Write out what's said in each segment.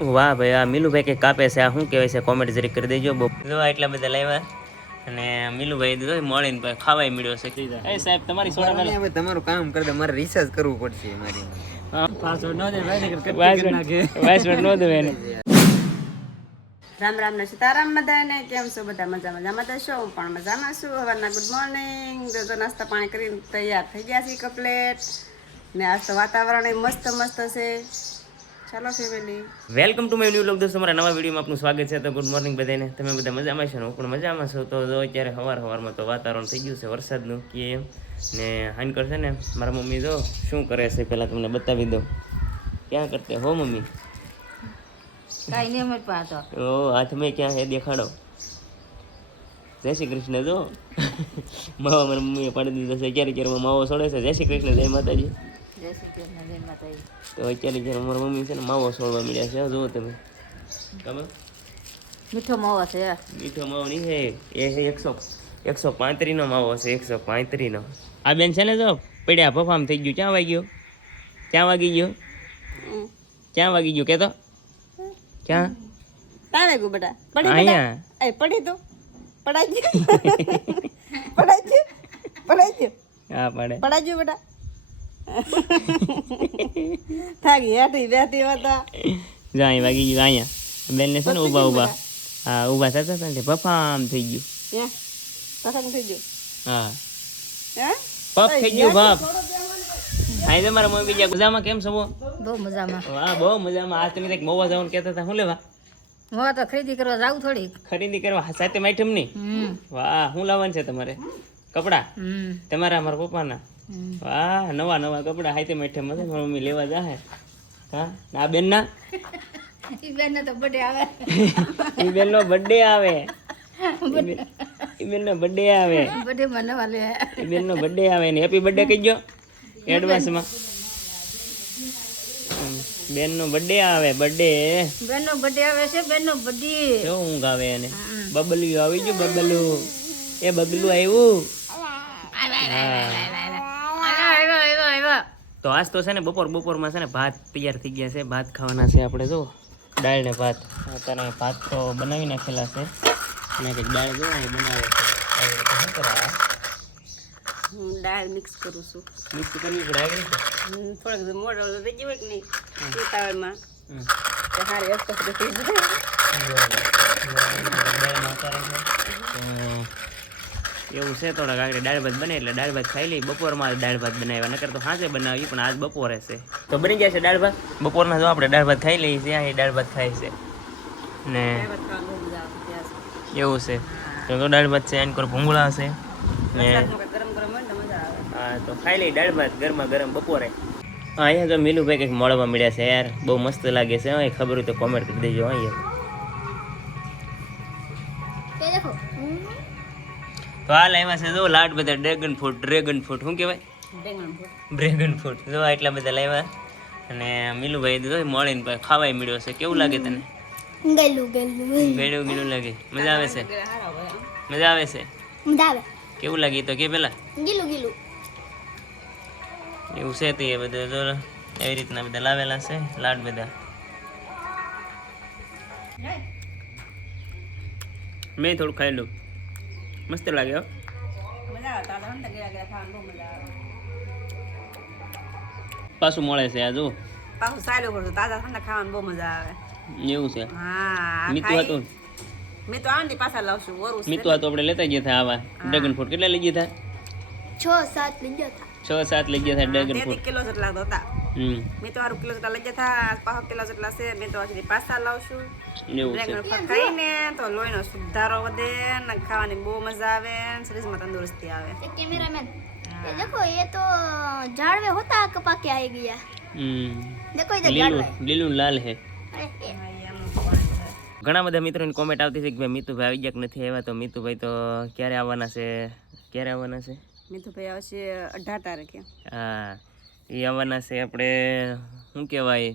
વાહ ભાઈ આ મિલુભાઈ કંઈક કાપે છે આ શું કહેવાય છે કોમેન્ટ જરીક કરી દેજો. બહુ જોવા એટલા બધા લાવ્યા અને મિલુભાઈ દીધો મળીને પછી ખાવાય મળ્યો છે. એ સાહેબ તમારી સોડા હવે તમારું કામ કરી દે મારે રિસર્ચ કરવું પડશે મારી. નો એને. રામ રામ ને સીતારામ બધાને કેમ છો બધા? મજા મજામાં તો છો? હું પણ મજામાં છું. સવારના ગુડ મોર્નિંગ તો નાસ્તા પાણી કરીને તૈયાર થઈ ગયા છે કપલેટ. ને આજ તો વાતાવરણ મસ્ત મસ્ત છે. ચાલો family welcome to my new vlog દોસ્તો મારા નવા વિડીયોમાં આપનું સ્વાગત છે. તો ગુડ મોર્નિંગ બધાને. તમે બધા મજામાં છો હું પણ મજામાં છું. તો જો અત્યારે સવાર સવારમાં તો વાતાવરણ થઈ ગયું છે વરસાદનું કે એમ. ને હાન કરશે ને મારા મમ્મી જો શું કરે છે પહેલાં તમને બતાવી દો ક્યાં કરતે હો મમ્મી? કાઈ નહીં મત પાતો ઓ હાથમાં ક્યાં હે દેખાડો. જય શ્રી કૃષ્ણ જો. માવા મારા મમ્મીએ પાડી દીધો છે ક્યારે ક્યારે માવો છોડે છે. જય શ્રી કૃષ્ણ જય માતાજી. તો અત્યારે જ્યારે અમારા મમ્મી છે ને માવો સોળવા મળ્યા છે જુઓ તમે. તમે મીઠો માવો છે મીઠો માવો નહીં છે એ છે એકસો એકસો પાંત્રીનો માવો છે એકસો પાંત્રીનો આ બેન છે ને જો પડ્યા ભફામ થઈ ગયું. ક્યાં વાગ્યો ક્યાં વાગી ગયો? ક્યાં વાગી ગયું? કેતો? ક્યાં? તારે ગયું બેટા? પડી અહીંયા. એ પડી તો. પડાઈ ગયું. પડાઈ ગયું. પડાઈ ગયું. હા પડે. પડાઈ ગયું બેટા? થાકી હેઠી બેઠી હતા જો અહીં વાગી ગયું અહીંયા. બેનને છે ને ઊભા ઊભા. હા ઊભા થતા હતા ને ભફામ થઈ ગયું. પસંદ થઈ ગયું? હા. હે? પફ થઈ ગયું ભફ. અહીં તો મારા મમ્મી બીજા મજામાં કેમ છો બહુ મજામાં. વાહ બહુ મજામાં. આ તમે કંઈક મોવા જવાનું કહેતા હતા શું લેવા? હું તો ખરીદી કરવા જાઉં થોડી ખરીદી કરવા સાથે આઈટમની વાહ શું લાવવાનું છે તમારે? કપડા? તમારા મારા પપ્પાના? વાહ નવા નવા કપડા આઈટમ હશે મારી મમ્મી લેવા જાહે. હા? ના ઈ બેન તો બડે આવે. એ બેનનો બર્થડે આવે. બેનનો બર્થડે આવે. બડે મને વાલે એ બેનનો બર્થડે આવે ને. હેપી બર્થડે કહીજો એડવાન્સમાં બેનનો બર્થડે આવે બર્થડે બેન નો બડે આવે છે બેન નો કેવો ઊંઘ આવે એને. બબલ્યું આવી ગયું બબલું. એ બબલું આવ્યું. તો આજ તો છે ને બપોર બપોરમાં છે ને ભાત તૈયાર થઈ ગયા છે. ભાત ખાવાના છે આપણે જો. દાળ ને ભાત. અત્યારે ભાત તો બનાવી નાખેલા છે. અને કંઈક દાળ જો એ બનાવે? હું દાળ મિક્સ કરું છું. મિક્સ કરવી પડે આવી રીતે? થોડોક મોટો થઈ ગયો કે નહીં ઉતાવળમાં. તો હારી અસ્ત થઈ જાય એવું છે થોડાક આગળ દાળ ભાત બને એટલે દાળ ભાત ખાઈ લઈ, બપોરમાં દાળ ભાત બનાવ્યા. નકર તો સાંજે બનાવી પણ આજ બપોરે છે. તો બની ગયા છે દાળ ભાત? બપોરના જો આપણે દાળ ભાત ખાઈ લઈએ છીએ, અહીં દાળ ભાત ખાય છે. ને એવું છે. તો તો દાળ ભાત છે એની પર ભૂંગળા છે. ને હા, તો ખાઈ લઈ દાળ ભાત ગરમા ગરમ બપોરે. હા, અહીંયા તો મીલુભાઈ કંઈક મળવા મળ્યા છે યાર. બહુ મસ્ત લાગે છે, હા ખબર હોય તો કોમેન્ટ કરી દેજો અહીંયા તો આ લાવ્યા છે જો લાડ બધા ડ્રેગન ફ્રૂટ ડ્રેગન ફ્રૂટ શું કહેવાય? ડ્રેગન ફ્રૂટ જો એટલા બધા લાવ્યા અને મીલુભાઈ દીધો મળીને પછી ખાવાય મળ્યો છે કેવું લાગે તને? ગેલું ગેલું. લાગે. મજા આવે છે? મજા આવે છે? કેવું લાગે તો કે પેલા? એવું છે તે બધા બધું. જો એવી રીતના બધા લાવેલા છે લાડ બધા. મેં થોડું ખાઈ લઉં. મસ્ત લાગે હો મજા આવે તાજા હોય ને તો ગયા ગયા ખાવાનું બહુ મજા આવે પાછું મળે છે આ જો પાછું સાયલું કરશું તાજા ઠંડા ખાવાનું બહુ મજા આવે એવું છે હા મીઠું હતું મેં તો આંટી પાછા લાવશું ઓરું છે. મીઠું હતું આપણે લેતા ગયા હતા આવા ડ્રેગન ફ્રૂટ કેટલા લઈ ગયા હતા છ સાત લઈ ગયા હતા ડ્રેગન તેત્રીસ ફ્રૂટ કિલો જેટલા હતા મેં તો આરું કિલો જેટલા લઈ જતા પાંચ કિલો જેટલા છે મેં તો હજી પાસ્તા લાવું ડ્રેગન ફળ ખાઈને તો લોહીનો સુધારો વધે ને ખાવાની બહુ મજા આવે ને શરીરમાં તંદુરસ્તી આવે. કેમેરામેન એ દેખો એ તો ઝાડવે હોતા કપા કે આવી ગયા? દેખો એ લીલું લીલું લાલ હે. ઘણા બધા મિત્રો ની કોમેન્ટ આવતી છે કે ભાઈ મિતુભાઈ આવી ગયા નથી આવ્યા? તો મિતુભાઈ તો ક્યારે આવવાના છે? ક્યારે આવવાના છે? મિતુભાઈ આવશે અઢાર તારીખે. હા. એ આવવાના છે આપણે શું કહેવાય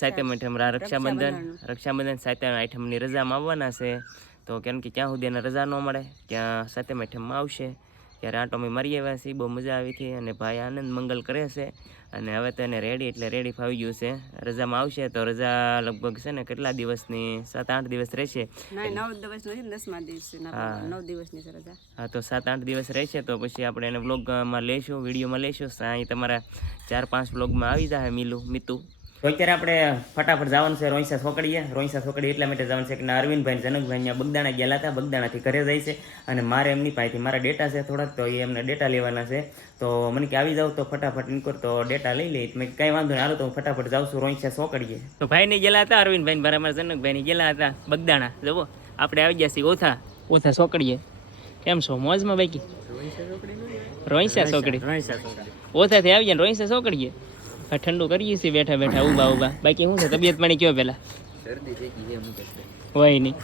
સાતમ આઠમ રા- રક્ષાબંધન. રક્ષાબંધન. સાતમ આઠમની રજામાં આવવાના છે. તો કેમ કે ક્યાં સુધી એને રજા ન મળે ત્યાં સાતમ આઠમમાં આવશે. ત્યારે આંટો અમે મારી આવ્યા છીએ બહુ મજા આવી હતી અને ભાઈ આનંદ મંગલ કરે છે. અને હવે તો એને રેડી એટલે રેડી ફાવી ગયું છે. રજામાં આવશે તો રજા લગભગ છે ને કેટલા દિવસની? સાત આઠ દિવસ રહેશે. હા. તો સાત આઠ દિવસ રહેશે તો પછી આપણે એને બ્લોગમાં લઈશું વિડીયોમાં લઈશું અહીં તમારા ચાર પાંચ બ્લોગમાં આવી જાય મીલું મિતુ. તો અત્યારે આપણે ફટાફટ જવાનું છે રોઈસા છોકડીએ રોઈસા છોકડી એટલા માટે જવાનું છે કે ના અરવિંદભાઈ જનકભાઈ અહીંયા બગદાણા ગયેલા હતા. બગદાણાથી ઘરે જાય છે અને મારે એમની પાસેથી મારા ડેટા છે થોડાક તો એ એમને ડેટા લેવાના છે. તો મને કે આવી જાવ તો ફટાફટ નીકળ તો ડેટા લઈ લઈ મેં કઈ વાંધો નહીં હાલો તો હું ફટાફટ જાઉં છું રોઈસા છોકડીએ તો ભાઈ ને ગયેલા હતા અરવિંદભાઈ ને મારા જનકભાઈ ની ગયેલા હતા બગદાણા. જવો આપણે આવી ગયા છીએ ઓથા ઓથા છોકડીએ કેમ છો? મોજમાં બાકી? રોઈસા છોકડી ઓથાથી આવી જાય ને રોઈસા છોકડીએ આ ઠંડુ કરીએ છીએ બેઠા બેઠા ઊભા ઊભા. બાકી શું છે તબિયત પાણી કયો પેલા? શરદી થઈ ગઈ હોય નહીં.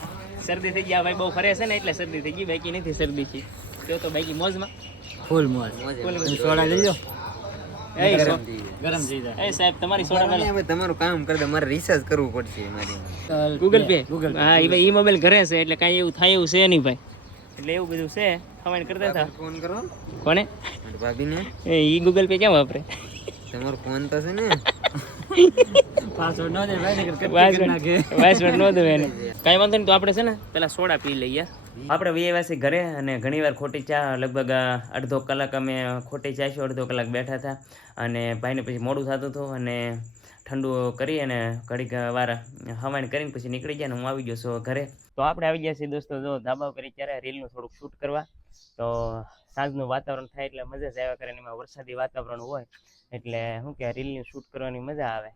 શરદી થઈ ગયા ભાઈ બહુ ફરે છે ને એટલે શરદી થઈ ગઈ બાકી નથી શરદી થી તો તો બાકી મોજમાં? ફૂલ મોજ. સોડા લઈ લો. એ સો- ગરમ થઈ ગરમ થઈ જાય. એ સાહેબ તમારી સોડા જાય હવે તમારું કામ કરી દે મારે રિચાર્જ કરવું પડશે મારી ગૂગલ પે કેમ એ ઈ મોબાઈલ ઘરે છે થાય એવું છે નહીં ભાઈ એટલે એવું બધું છે ખવાણ કરતા હતા ફોન કરો કોને મારી ભાભીને એ ઈ ગૂગલ પે ક્યાં વાપરે તમારો ફોન તો છે ને પાસવર્ડ નો દે એને કાંઈ વાંધો નહીં તો આપણે છે ને પેલા સોડા પી લઈએ. આપણે વ્યવાસી ઘરે અને ઘણીવાર ખોટી ચા લગભગ અડધો કલાક અમે ખોટી ચા છો અડધો કલાક બેઠા હતા. અને ભાઈને પછી મોડું થતું હતું અને ઠંડુ કરી અને ઘડીક વાર હવાણ કરીને પછી નીકળી ગયા ને હું આવી ગયો છું ઘરે. તો આપણે આવી ગયા છીએ દોસ્તો જો ધાબા ઉપર અત્યારે રીલનું થોડુંક શૂટ કરવા. તો સાંજનું વાતાવરણ થાય એટલે મજા જ આવ્યા કરે અને એમાં વરસાદી વાતાવરણ હોય. એટલે શું કે, રીલનું શૂટ કરવાની મજા આવે.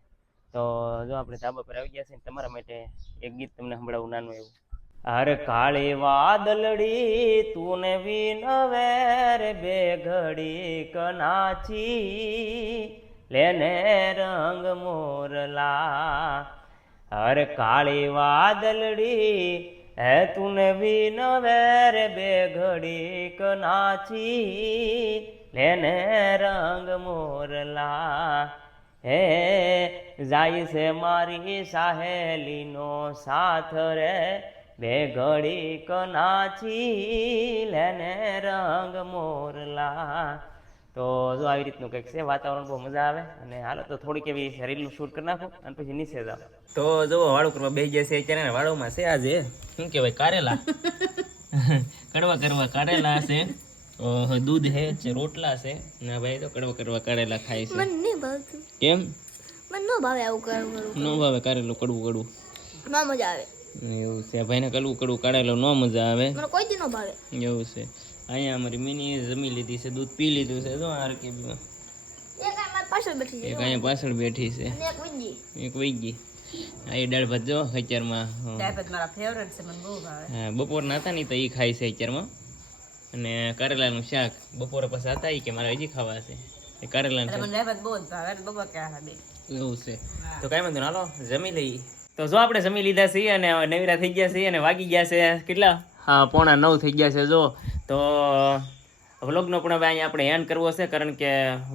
તો જો આપણે ધાબા પર આવી ગયા ને, તમારા માટે એક ગીત તમને સંભળાવું નાનું એવું. હર કાળી વાદળડી તું ને વિનવેર બે ઘડી કનાચી, લેને રંગ મોરલા. હર કાળી વાદળડી હે તુને વિનવેર બે ઘડીક નાચી, લેને રંગ મોરલા. હે, જાય છે મારી સાહેલીનો સાથ રે, બે ઘડીક નાચી, લેને રંગ મોરલા. તો જો આવી રીતનું કંઈક છે વાતાવરણ બહુ મજા આવે અને હાલો તો થોડીક એવી રીલનું શૂટ કરી નાખો અને પછી નીચે જાઓ. તો જો વાળું કરવા બે અત્યારે ને વાળુમાં છે આજે. શું કહેવાય કારેલા. કડવા કરવા કારેલા છે. દૂધ છે રોટલા છે. ના ભાઈ તો કડવા કરવા કારેલા ખાય છે. મને નહીં ભાવતું. કેમ? મને ન ભાવે આવું કરવું ન ભાવે કારેલું કડવું કડવું. ના મજા આવે. એવું છે ભાઈને કડવું કડવું કાઢેલો ન મજા આવે. મને કોઈ દી ન ભાવે. એવું છે. અહીંયા અમારી મિની જમી લીધી છે દૂધ પી લીધું છે. જો આરકેબીમાં એક આ મારી પાછળ બેઠી છે એક અહીંયા પાછળ બેઠી છે. એક વૈગી એક વહી ગઈ આ એ દાળ ભાત જો અત્યારમાં દાળ ભાત મારા ફેવરેટ છે મને બહુ ભાવે. હા બપોરના હતા ને તો એ ખાય છે અત્યારમાં અને કરેલાનું શાક બપોરે પછી હતા એ કે મારે હજી ખાવા છે. એ કારેલાનું એવું છે. તો કાંઈ વાંધો નહીં, હાલો જમી લઈએ. તો જો આપણે જમી લીધા છીએ અને નવીરા થઈ ગયા છીએ અને વાગી ગયા છે કેટલા? હા પોણા નવ થઈ ગયા છે જો. તો વ્લોગનો પણ હવે અહીંયા આપણે એન્ડ કરવો છે કારણ કે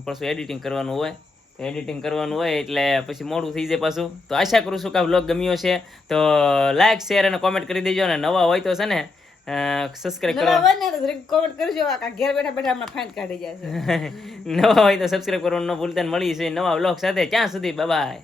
પાછું એડિટિંગ કરવાનું હોય. તો એડિટિંગ કરવાનું હોય એટલે પછી મોડું થઈ જાય પાછું. તો આશા કરું છું કે આ વ્લોગ ગમ્યો છે. તો લાઈક શેર અને કોમેન્ટ કરી દેજો. અને નવા હોય તો છે ને સબસ્ક્રાઈબ કરો નવા હોય તો કરજો. ઘેર બેઠા બેઠા હમણાં ફાઇન કાઢી જાય નવા હોય તો સબસ્ક્રાઈબ કરવાનું ન ભૂલતા મળીએ છીએ નવા વ્લોગ સાથે. ક્યાં સુધી બાય